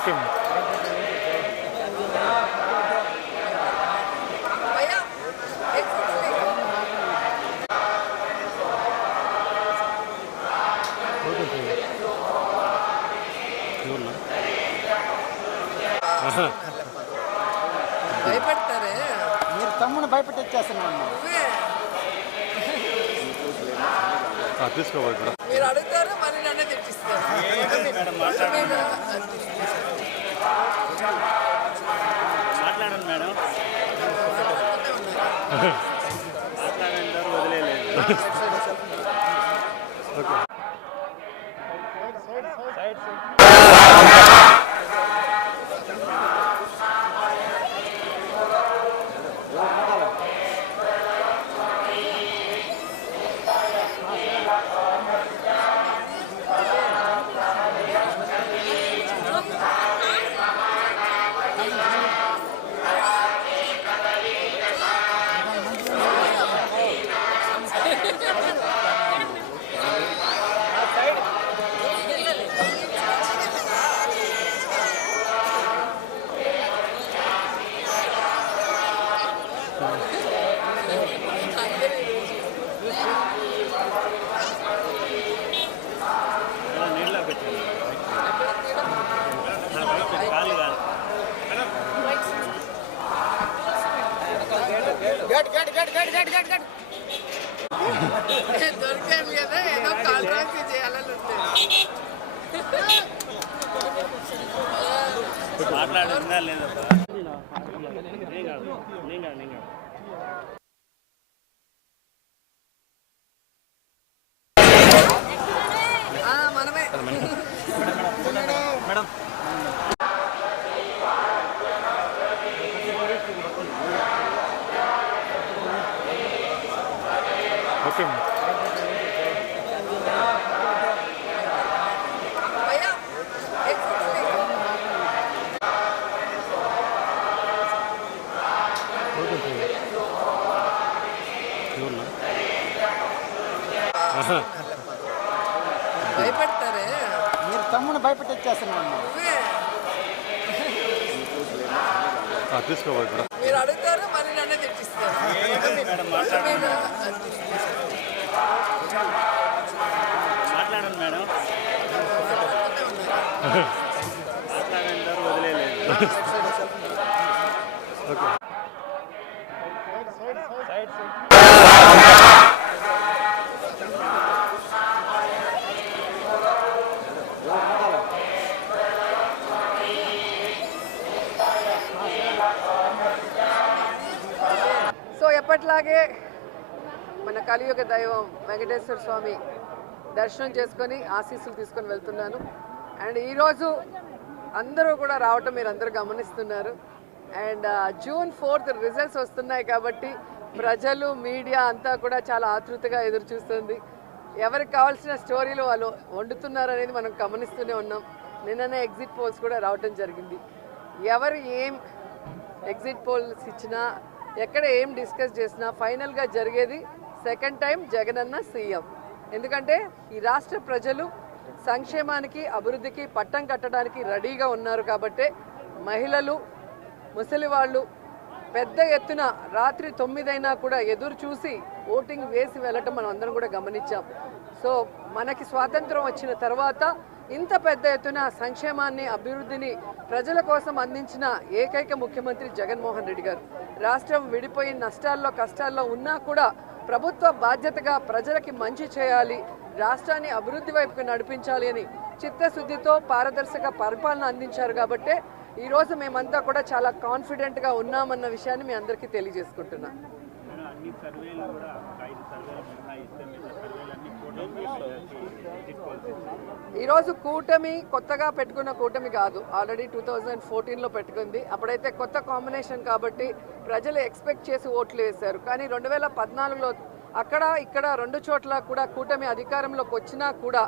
Okay భయపడతారే మీరు తమ్ముని భయపెట్టిచ్చేస్తున్నాను. తీసుకోవాలి ఇక్కడ మీరు అడుగుతారు మళ్ళీ నన్నే తెచ్చిస్తారు. మాట్లాడండి మేడం, మాట్లాడంటారు వదిలేదు. ఓకే నీళ్ళ పెట్టండి, కాలు కాదు. దొరికాను కదా ఏదో కాంట్రాక్ట్ చేయాలని ఉంటుంది. మాట్లాడుతుందా లేదా? నేను కాదు, నేను కాదు, నేను కాదు. మనమే మేడం ఓకే భయ్యా భయపడతారే మీరు తమ్ముని భయపెట్టిచ్చేస్తున్నాను. తీసుకోవాలి ఇక్కడ మీరు అడుగుతారు మళ్ళీ నన్నే తెచ్చిస్తారు. మేడం, మాట్లాడండి మేడం, మాట్లాడంటారు వదిలేదు. ఓకే సో ఎప్పట్లాగే మన కలియుగ దైవం వెంకటేశ్వర స్వామి దర్శనం చేసుకొని ఆశీస్సులు తీసుకొని వెళ్తున్నాను. అండ్ ఈరోజు అందరూ కూడా రావటం మీరు అందరూ గమనిస్తున్నారు. అండ్ June 4th రిజల్ట్స్ వస్తున్నాయి కాబట్టి ప్రజలు మీడియా అంతా కూడా చాలా ఆతృతగా ఎదురు చూస్తుంది. ఎవరికి కావాల్సిన స్టోరీలు వాళ్ళు వండుతున్నారు అనేది మనం గమనిస్తూనే ఉన్నాం. నిన్ననే ఎగ్జిట్ పోల్స్ కూడా రావటం జరిగింది. ఎవరు ఏం ఎగ్జిట్ పోల్స్ ఇచ్చినా ఎక్కడ ఏం డిస్కస్ చేసినా ఫైనల్గా జరిగేది సెకండ్ టైం జగనన్న సీఎం. ఎందుకంటే ఈ రాష్ట్ర ప్రజలు సంక్షేమానికి అభివృద్ధికి పట్టం కట్టడానికి రెడీగా ఉన్నారు కాబట్టి మహిళలు ముసలి వాళ్ళు పెద్ద ఎత్తున రాత్రి 9 అయినా కూడా ఎదురు చూసి ఓటింగ్ వేసి వెళ్ళటం మనం అందరం కూడా గమనించాం. సో మనకి స్వాతంత్రం వచ్చిన తర్వాత ఇంత పెద్ద ఎత్తున సంక్షేమాన్ని అభివృద్ధిని ప్రజల కోసం అందించిన ఏకైక ముఖ్యమంత్రి జగన్మోహన్ రెడ్డి గారు. రాష్ట్రం విడిపోయి నష్టాల్లో కష్టాల్లో ఉన్నా కూడా ప్రభుత్వ బాధ్యతగా ప్రజలకి మంచి చేయాలి, రాష్ట్రాన్ని అభివృద్ధి వైపుకు నడిపించాలి అని చిత్తశుద్ధితో పారదర్శక పరిపాలన అందించారు. కాబట్టి ఈరోజు మేమంతా కూడా చాలా కాన్ఫిడెంట్గా ఉన్నామన్న విషయాన్ని మీ అందరికీ తెలియజేసుకుంటున్నాం. ఈరోజు కూటమి కొత్తగా పెట్టుకున్న కూటమి కాదు, ఆల్రెడీ 2014లో పెట్టుకుంది. అప్పుడైతే కొత్త కాంబినేషన్ కాబట్టి ప్రజలు ఎక్స్పెక్ట్ చేసి ఓట్లు వేశారు. కానీ 2014లో అక్కడ ఇక్కడ 2 చోట్ల కూడా కూటమి అధికారంలోకి వచ్చినా కూడా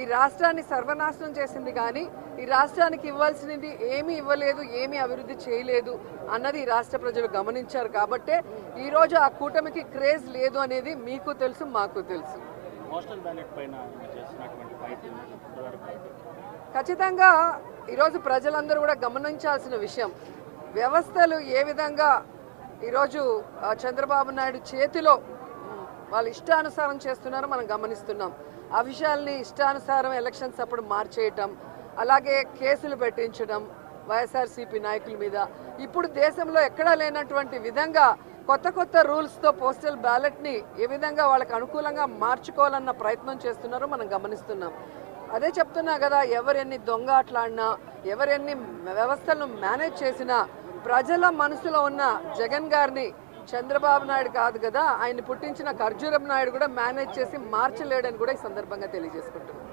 ఈ రాష్ట్రాన్ని సర్వనాశనం చేసింది. కానీ ఈ రాష్ట్రానికి ఇవ్వాల్సినది ఏమీ ఇవ్వలేదు, ఏమీ అభివృద్ధి చేయలేదు అన్నది ఈ రాష్ట్ర ప్రజలు గమనించారు. కాబట్టే ఈరోజు ఆ కూటమికి క్రేజ్ లేదు అనేది మీకు తెలుసు, మాకు తెలుసు. ఖచ్చితంగా ఈరోజు ప్రజలందరూ కూడా గమనించాల్సిన విషయం, వ్యవస్థలు ఏ విధంగా ఈరోజు చంద్రబాబు నాయుడు చేతిలో వాళ్ళు ఇష్టానుసారం చేస్తున్నారో మనం గమనిస్తున్నాం. ఆ విషయాల్ని ఇష్టానుసారం ఎలక్షన్స్ అప్పుడు మార్చేయటం, అలాగే కేసులు పెట్టించడం వైఎస్ఆర్సీపీ నాయకుల మీద. ఇప్పుడు దేశంలో ఎక్కడా లేనటువంటి విధంగా కొత్త కొత్త రూల్స్తో పోస్టల్ బ్యాలెట్ని ఏ విధంగా వాళ్ళకి అనుకూలంగా మార్చుకోవాలన్న ప్రయత్నం చేస్తున్నారో మనం గమనిస్తున్నాం. అదే చెప్తున్నా కదా, ఎవరెన్ని దొంగ ఆటలాడినా, ఎవరెన్ని వ్యవస్థలను మేనేజ్ చేసినా ప్రజల మనసులో ఉన్న జగన్ గారిని చంద్రబాబు నాయుడు కాదు కదా, ఆయన పుట్టించిన ఖర్జూరం నాయుడు కూడా మేనేజ్ చేసి మార్చలేడని కూడా ఈ సందర్భంగా తెలియజేసుకుంటున్నాం.